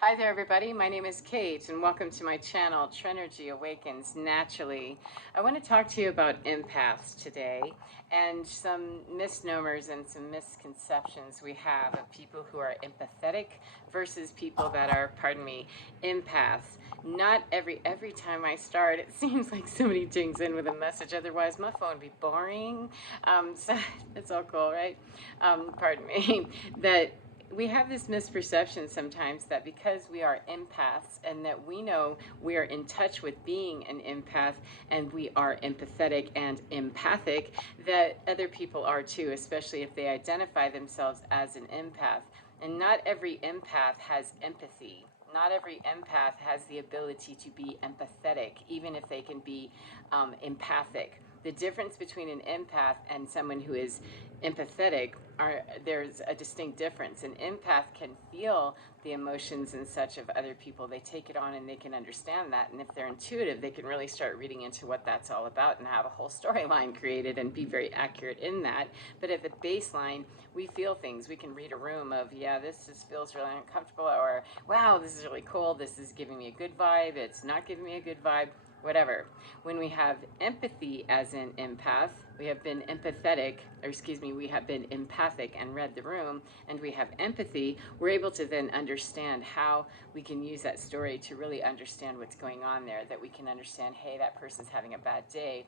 Hi there, everybody. My name is Kate, and welcome to my channel, Trenergy Awakens Naturally. I want to talk to you about empaths today and some misnomers and some misconceptions we have of people who are empathetic versus people that are, pardon me, empaths. Not every time I start, it seems like somebody dings in with a message. Otherwise, my phone would be boring. So it's all cool, right? Pardon me. That we have this misperception sometimes that because we are empaths and that we know we are in touch with being an empath and we are empathetic and empathic, that other people are too, especially if they identify themselves as an empath. And not every empath has empathy. Not every empath has the ability to be empathetic, even if they can be empathic. The difference between an empath and someone who is empathetic there's a distinct difference. An empath can feel the emotions and such of other people. They take it on and they can understand that. And if they're intuitive, they can really start reading into what that's all about and have a whole storyline created and be very accurate in that. But at the baseline, we feel things. We can read a room of, yeah, this just feels really uncomfortable, or wow, this is really cool. This is giving me a good vibe. It's not giving me a good vibe. Whatever. When we have empathy as an empath, we have been empathetic, or excuse me, we have been empathic and read the room, and we have empathy, we're able to then understand how we can use that story to really understand what's going on there, that we can understand, hey, that person's having a bad day,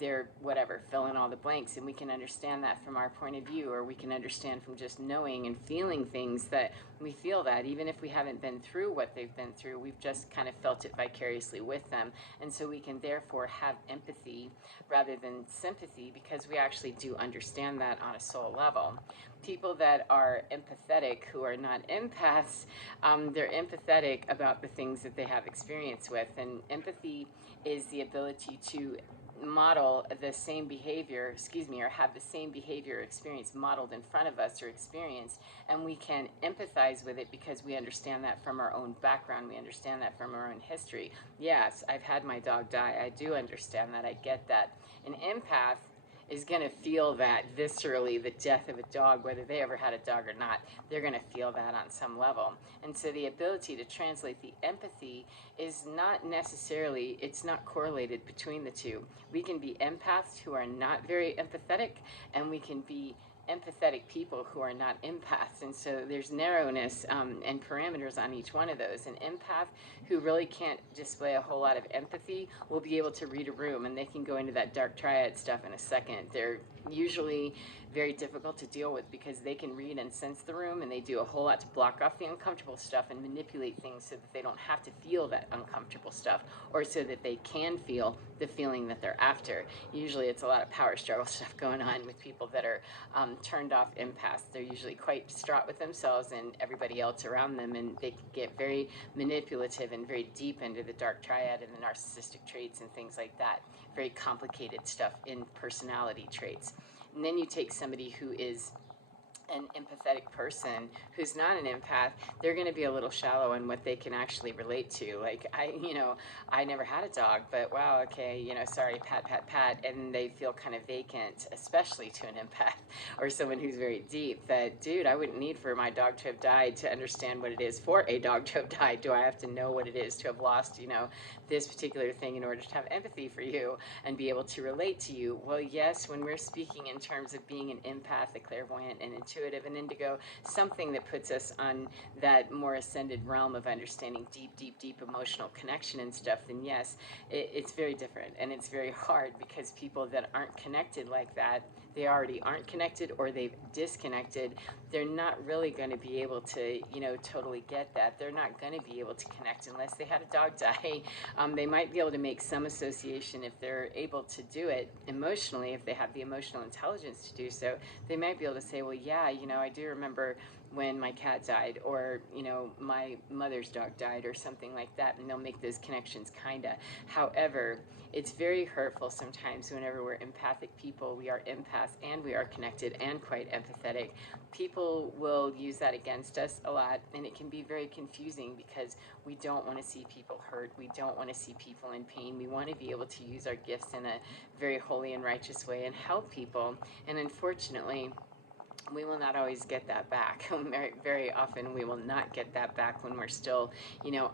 they're whatever, fill in all the blanks, and we can understand that from our point of view, or we can understand from just knowing and feeling things that we feel that even if we haven't been through what they've been through, we've just kind of felt it vicariously with them. And so we can therefore have empathy rather than sympathy because we actually do understand that on a soul level. People that are empathetic who are not empaths, they're empathetic about the things that they have experience with. And empathy is the ability to model the same behavior, or have the same behavior or experience modeled in front of us or experienced, and we can empathize with it because we understand that from our own background, we understand that from our own history. Yes, I've had my dog die. I do understand that. I get that. An empath is going to feel that viscerally, the death of a dog, whether they ever had a dog or not. They're going to feel that on some level. And so the ability to translate the empathy is not necessarily, it's not correlated between the two. We can be empaths who are not very empathetic, and we can be empathetic people who are not empaths. And so there's narrowness and parameters on each one of those. An empath who really can't display a whole lot of empathy will be able to read a room, and they can go into that dark triad stuff in a second. They're usually very difficult to deal with because they can read and sense the room, and they do a whole lot to block off the uncomfortable stuff and manipulate things so that they don't have to feel that uncomfortable stuff, or so that they can feel the feeling that they're after. Usually it's a lot of power struggle stuff going on with people that are turned off empaths. They're usually quite distraught with themselves and everybody else around them, and they can get very manipulative and very deep into the dark triad and the narcissistic traits and things like that. Very complicated stuff in personality traits. And then you take somebody who is an empathetic person who's not an empath, they're going to be a little shallow in what they can actually relate to. Like, I never had a dog, but wow, okay, sorry, pat, pat, pat. And they feel kind of vacant, especially to an empath or someone who's very deep, that, dude, I wouldn't need for my dog to have died to understand what it is for a dog to have died. Do I have to know what it is to have lost, this particular thing in order to have empathy for you and be able to relate to you? Well, yes, when we're speaking in terms of being an empath, a clairvoyant, and intuitive, and indigo, something that puts us on that more ascended realm of understanding deep, deep, deep emotional connection and stuff, then yes, it's very different. And it's very hard because people that aren't connected like that, they already aren't connected or they've disconnected. They're not really going to be able to, totally get that. They're not going to be able to connect unless they had a dog die. They might be able to make some association if they're able to do it emotionally, if they have the emotional intelligence to do so. They might be able to say, well, yeah, I do remember when my cat died, or my mother's dog died, or something like that, and they'll make those connections, kinda. However, it's very hurtful sometimes whenever we're empathic people. We are empaths and we are connected and quite empathetic. People will use that against us a lot, and it can be very confusing because we don't want to see people hurt. We don't want to see people in pain. We want to be able to use our gifts in a very holy and righteous way and help people. And unfortunately, we will not always get that back. Very, very often we will not get that back when we're still,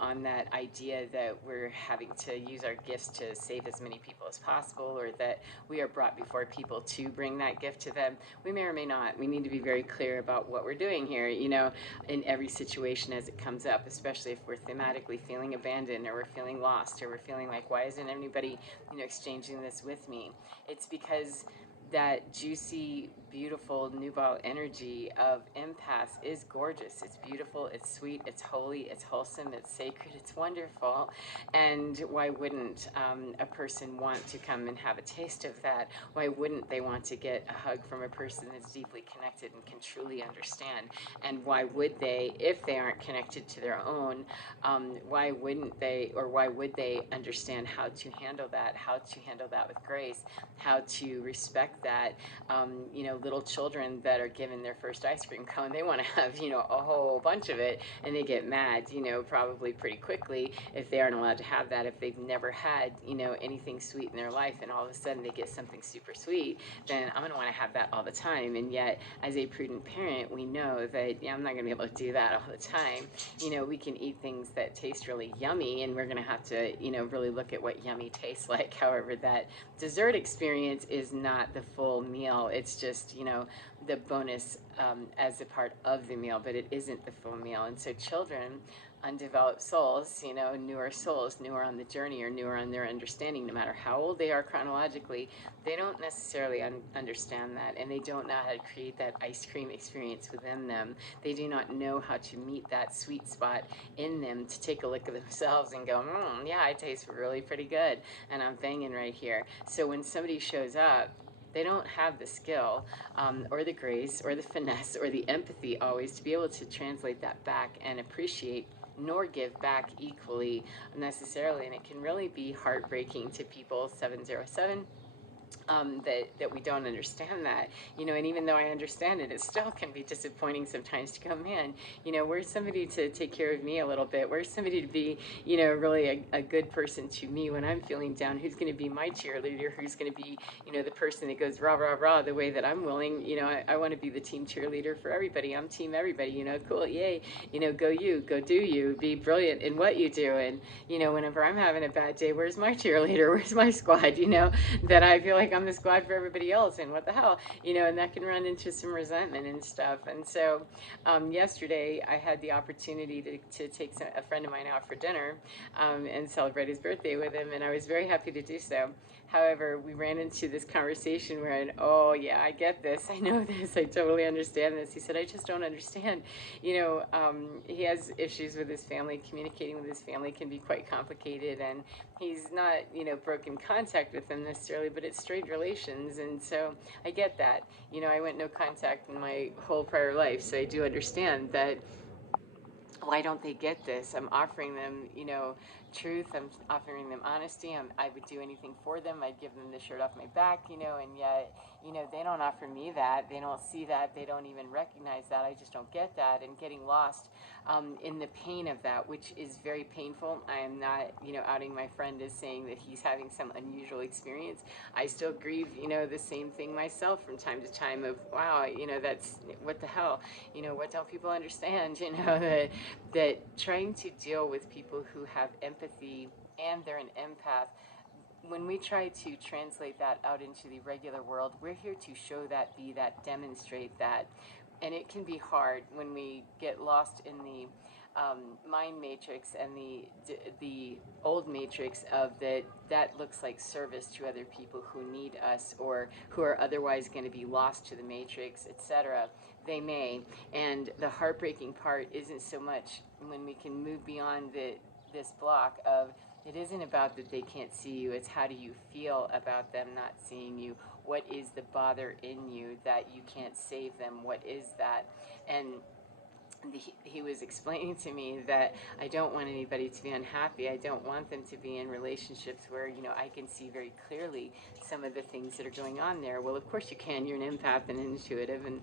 on that idea that we're having to use our gifts to save as many people as possible, or that we are brought before people to bring that gift to them. We may or may not. We need to be very clear about what we're doing here, in every situation as it comes up, especially if we're thematically feeling abandoned, or we're feeling lost, or we're feeling like, why isn't anybody, exchanging this with me? It's because that juicy, beautiful, nubile energy of empaths is gorgeous. It's beautiful, it's sweet, it's holy, it's wholesome, it's sacred, it's wonderful. And why wouldn't a person want to come and have a taste of that? Why wouldn't they want to get a hug from a person that's deeply connected and can truly understand? And why would they, if they aren't connected to their own, why wouldn't they, or why would they understand how to handle that, with grace, how to respect that? Little children that are given their first ice cream cone, they want to have, a whole bunch of it, and they get mad, probably pretty quickly if they aren't allowed to have that, if they've never had, anything sweet in their life, and all of a sudden they get something super sweet, then I'm going to want to have that all the time. And yet, as a prudent parent, we know that, I'm not going to be able to do that all the time. We can eat things that taste really yummy, and we're going to have to, really look at what yummy tastes like. However, that dessert experience is not the full meal. It's just, the bonus as a part of the meal, but it isn't the full meal. And so children, undeveloped souls, newer on the journey, or newer on their understanding, no matter how old they are chronologically, they don't necessarily understand that, and they don't know how to create that ice cream experience within them. They do not know how to meet that sweet spot in them, to take a look at themselves and go, yeah, I taste really pretty good, and I'm banging right here. So when somebody shows up, they don't have the skill, or the grace, or the finesse, or the empathy always to be able to translate that back and appreciate nor give back equally necessarily. And it can really be heartbreaking to people 707, that we don't understand that, and even though I understand it, it still can be disappointing sometimes to go, man, where's somebody to take care of me a little bit? Where's somebody to be, really a good person to me when I'm feeling down? Who's going to be my cheerleader? Who's going to be, the person that goes rah, rah, rah the way that I'm willing? I want to be the team cheerleader for everybody. I'm team everybody, cool, yay, go you, go do you, be brilliant in what you do. And, whenever I'm having a bad day, where's my cheerleader? Where's my squad? That I feel like I'm the squad for everybody else, and what the hell, and that can run into some resentment and stuff. And so yesterday I had the opportunity to take a friend of mine out for dinner, and celebrate his birthday with him, and I was very happy to do so. However, we ran into this conversation where, oh yeah, I get this, I know this, I totally understand this. He said, I just don't understand. He has issues with his family. Communicating with his family can be quite complicated, and he's not, broken contact with them necessarily, but it's strained relations. And so I get that. I went no contact in my whole prior life, so I do understand that. Why don't they get this? I'm offering them, truth. I'm offering them honesty. I would do anything for them. I'd give them the shirt off my back, and yet, they don't offer me that. They don't see that. They don't even recognize that. I just don't get that. And getting lost in the pain of that, which is very painful. I am not, outing my friend as saying that he's having some unusual experience. I still grieve, the same thing myself from time to time of, wow, that's, what the hell? What don't people understand? That trying to deal with people who have empathy and they're an empath, when we try to translate that out into the regular world, we're here to show that, be that, demonstrate that. And it can be hard when we get lost in the mind matrix and the old matrix of that looks like service to other people who need us, or who are otherwise going to be lost to the matrix, etc. They may. And the heartbreaking part isn't so much when we can move beyond this block of, it isn't about that they can't see you, it's how do you feel about them not seeing you? What is the bother in you that you can't save them? What is that? And he was explaining to me that I don't want anybody to be unhappy. I don't want them to be in relationships where, I can see very clearly some of the things that are going on there. Well, of course you can. You're an empath and intuitive and,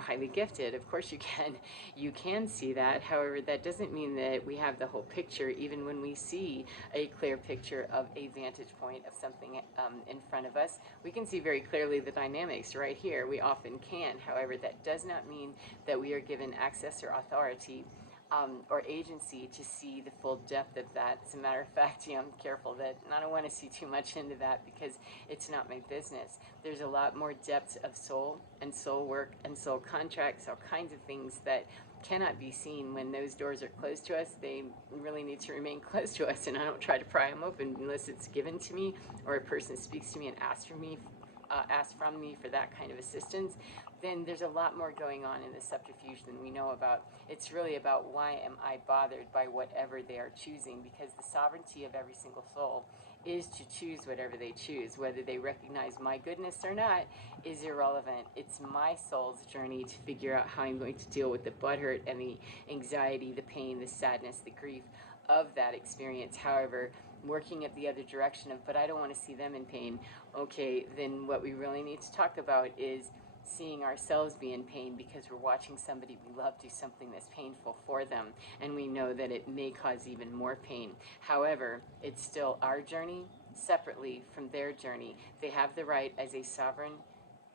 highly gifted. Of course you can. You can see that. However, that doesn't mean that we have the whole picture, even when we see a clear picture of a vantage point of something in front of us. We can see very clearly the dynamics right here. We often can. However, that does not mean that we are given access or authority or agency to see the full depth of that. As a matter of fact, I'm careful that I don't want to see too much into that because it's not my business. There's a lot more depth of soul and soul work and soul contracts, all kinds of things that cannot be seen when those doors are closed to us. They really need to remain closed to us, and I don't try to pry them open unless it's given to me or a person speaks to me and asks from me for that kind of assistance. Then there's a lot more going on in the subterfuge than we know about. It's really about, why am I bothered by whatever they are choosing? Because the sovereignty of every single soul is to choose whatever they choose. Whether they recognize my goodness or not is irrelevant. It's my soul's journey to figure out how I'm going to deal with the butthurt and the anxiety, the pain, the sadness, the grief of that experience. However, working at the other direction of, but I don't want to see them in pain. Okay, then what we really need to talk about is seeing ourselves be in pain because we're watching somebody we love do something that's painful for them, and we know that it may cause even more pain. However, it's still our journey separately from their journey. They have the right as a sovereign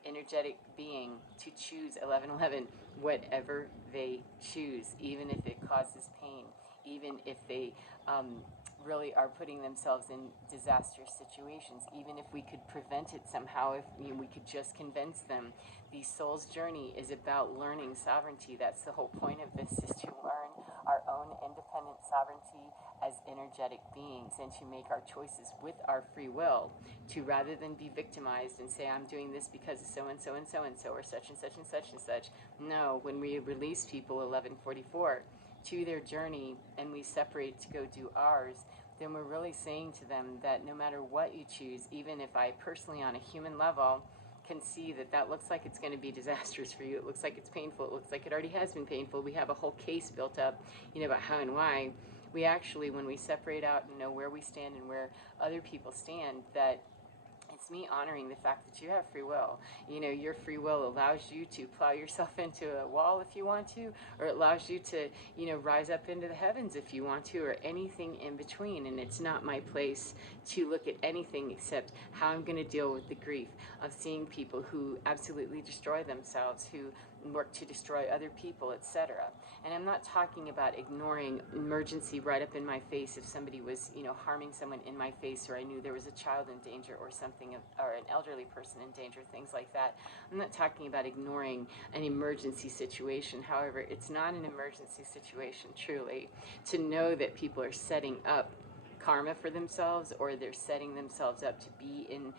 energetic being to choose 1111, whatever they choose, even if it causes pain, even if they really are putting themselves in disastrous situations, even if we could prevent it somehow, if we could just convince them. The soul's journey is about learning sovereignty. That's the whole point of this, is to learn our own independent sovereignty as energetic beings, and to make our choices with our free will, to, rather than be victimized and say, I'm doing this because of so and so and so and so, or such and such and such and such. No, when we release people 1144 to their journey and we separate to go do ours, then we're really saying to them that no matter what you choose, even if I personally on a human level can see that that looks like it's going to be disastrous for you, it looks like it's painful, it looks like it already has been painful, we have a whole case built up, about how and why, we actually, when we separate out and know where we stand and where other people stand, that it's me honoring the fact that you have free will. Your free will allows you to plow yourself into a wall if you want to, or it allows you to, rise up into the heavens if you want to, or anything in between. And it's not my place to look at anything except how I'm going to deal with the grief of seeing people who absolutely destroy themselves, who work to destroy other people, etc. And I'm not talking about ignoring emergency right up in my face if somebody was, harming someone in my face, or I knew there was a child in danger or something, or an elderly person in danger, things like that. I'm not talking about ignoring an emergency situation. However, it's not an emergency situation, truly, to know that people are setting up karma for themselves, or they're setting themselves up to be in,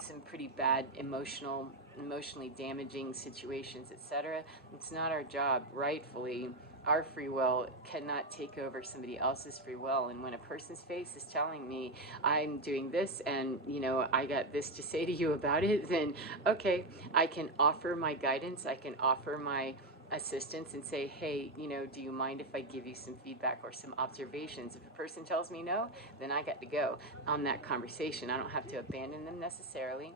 some pretty bad emotionally damaging situations, etc. It's not our job. Rightfully, our free will cannot take over somebody else's free will. And when a person's face is telling me I'm doing this and I got this to say to you about it, then okay, I can offer my guidance, I can offer my assistance and say, hey, do you mind if I give you some feedback or some observations? If a person tells me no, then I got to go on that conversation. I don't have to abandon them necessarily.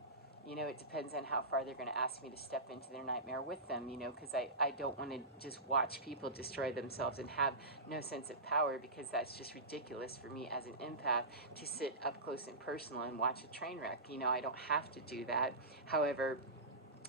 It depends on how far they're going to ask me to step into their nightmare with them, because I don't want to just watch people destroy themselves and have no sense of power, because that's just ridiculous for me as an empath to sit up close and personal and watch a train wreck. I don't have to do that. However,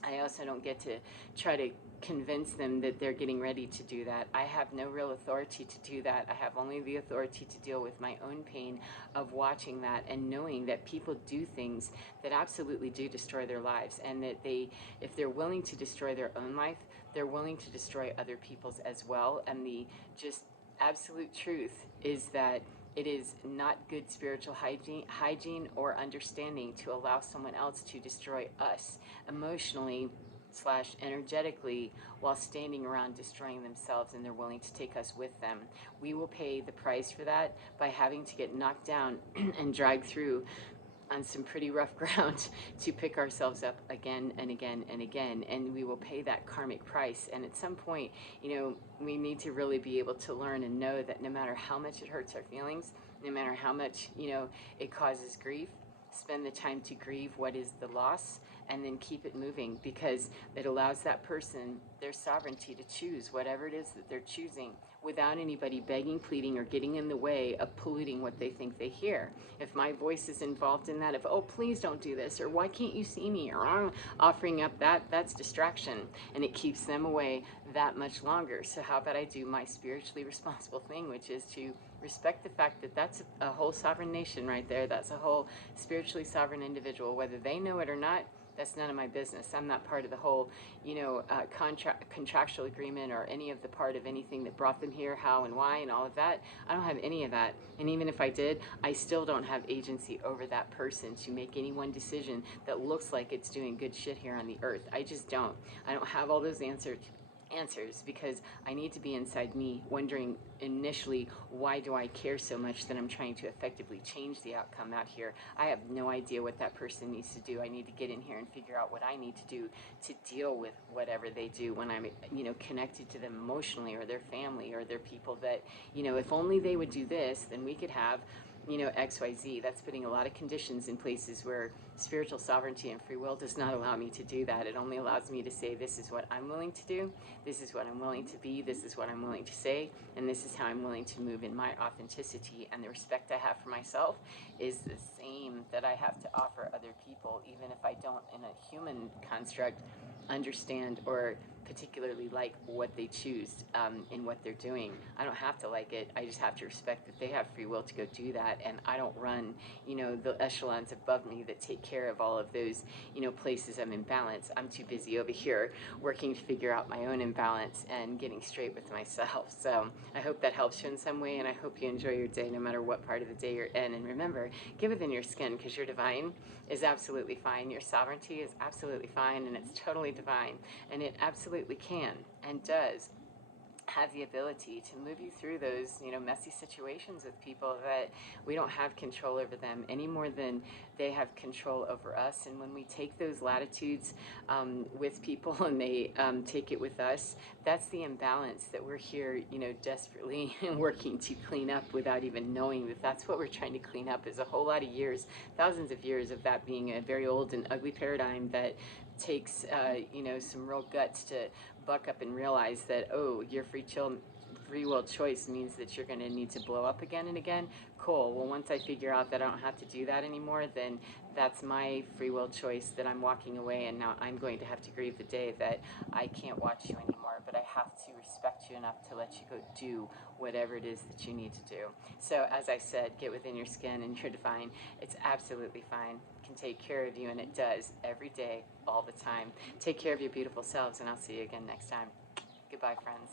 I also don't get to try to convince them that they're getting ready to do that. I have no real authority to do that. I have only the authority to deal with my own pain of watching that and knowing that people do things that absolutely do destroy their lives, and that if they're willing to destroy their own life, they're willing to destroy other people's as well. And the just absolute truth is that it is not good spiritual hygiene or understanding to allow someone else to destroy us emotionally / energetically while standing around destroying themselves, and they're willing to take us with them. We will pay the price for that by having to get knocked down and dragged through on some pretty rough ground to pick ourselves up again and again and again, and we will pay that karmic price. And at some point, we need to really be able to learn and know that no matter how much it hurts our feelings, no matter how much it causes grief, spend the time to grieve what is the loss, and then keep it moving, because it allows that person their sovereignty to choose whatever it is that they're choosing without anybody begging, pleading, or getting in the way of polluting what they think they hear. If my voice is involved in that, if, oh, please don't do this, or why can't you see me, or I'm offering up that's distraction, and it keeps them away that much longer. So how about I do my spiritually responsible thing, which is to respect the fact that that's a whole sovereign nation right there. That's a whole spiritually sovereign individual. Whether they know it or not, that's none of my business. I'm not part of the whole, contractual agreement, or any of the part of anything that brought them here, how and why, and all of that. I don't have any of that. And even if I did, I still don't have agency over that person to make any one decision that looks like it's doing good shit here on the earth. I just don't. I don't have all those answers, because I need to be inside me wondering initially, why do I care so much that I'm trying to effectively change the outcome out here? I have no idea what that person needs to do. I need to get in here and figure out what I need to do to deal with whatever they do when I'm connected to them emotionally, or their family, or their people that if only they would do this, then we could have XYZ. That's putting a lot of conditions in places where spiritual sovereignty and free will does not allow me to do that. It only allows me to say, this is what I'm willing to do, this is what I'm willing to be, this is what I'm willing to say, and this is how I'm willing to move in my authenticity. And the respect I have for myself is the same that I have to offer other people, even if I don't, in a human construct, understand or particularly like what they choose in what they're doing. I don't have to like it. I just have to respect that they have free will to go do that. And I don't run, the echelons above me that take care of all of those, places I'm in balance. I'm too busy over here working to figure out my own imbalance and getting straight with myself. So I hope that helps you in some way, and I hope you enjoy your day no matter what part of the day you're in. And remember, get within your skin, because your divine is absolutely fine. Your sovereignty is absolutely fine, and it's totally divine. And it absolutely can and does have the ability to move you through those, messy situations with people that we don't have control over them any more than they have control over us. And when we take those latitudes with people, and they take it with us, that's the imbalance that we're here, desperately working to clean up, without even knowing that that's what we're trying to clean up. Is a whole lot of years, thousands of years of that being a very old and ugly paradigm that takes, some real guts to buck up and realize that, oh, your free will choice means that you're going to need to blow up again and again. Cool. Well, once I figure out that I don't have to do that anymore, then that's my free will choice that I'm walking away. And now I'm going to have to grieve the day that I can't watch you anymore, but I have to respect you enough to let you go do whatever it is that you need to do. So as I said, get within your skin and you're divine. It's absolutely fine. It can take care of you, and it does every day, all the time. Take care of your beautiful selves, and I'll see you again next time. Goodbye, friends.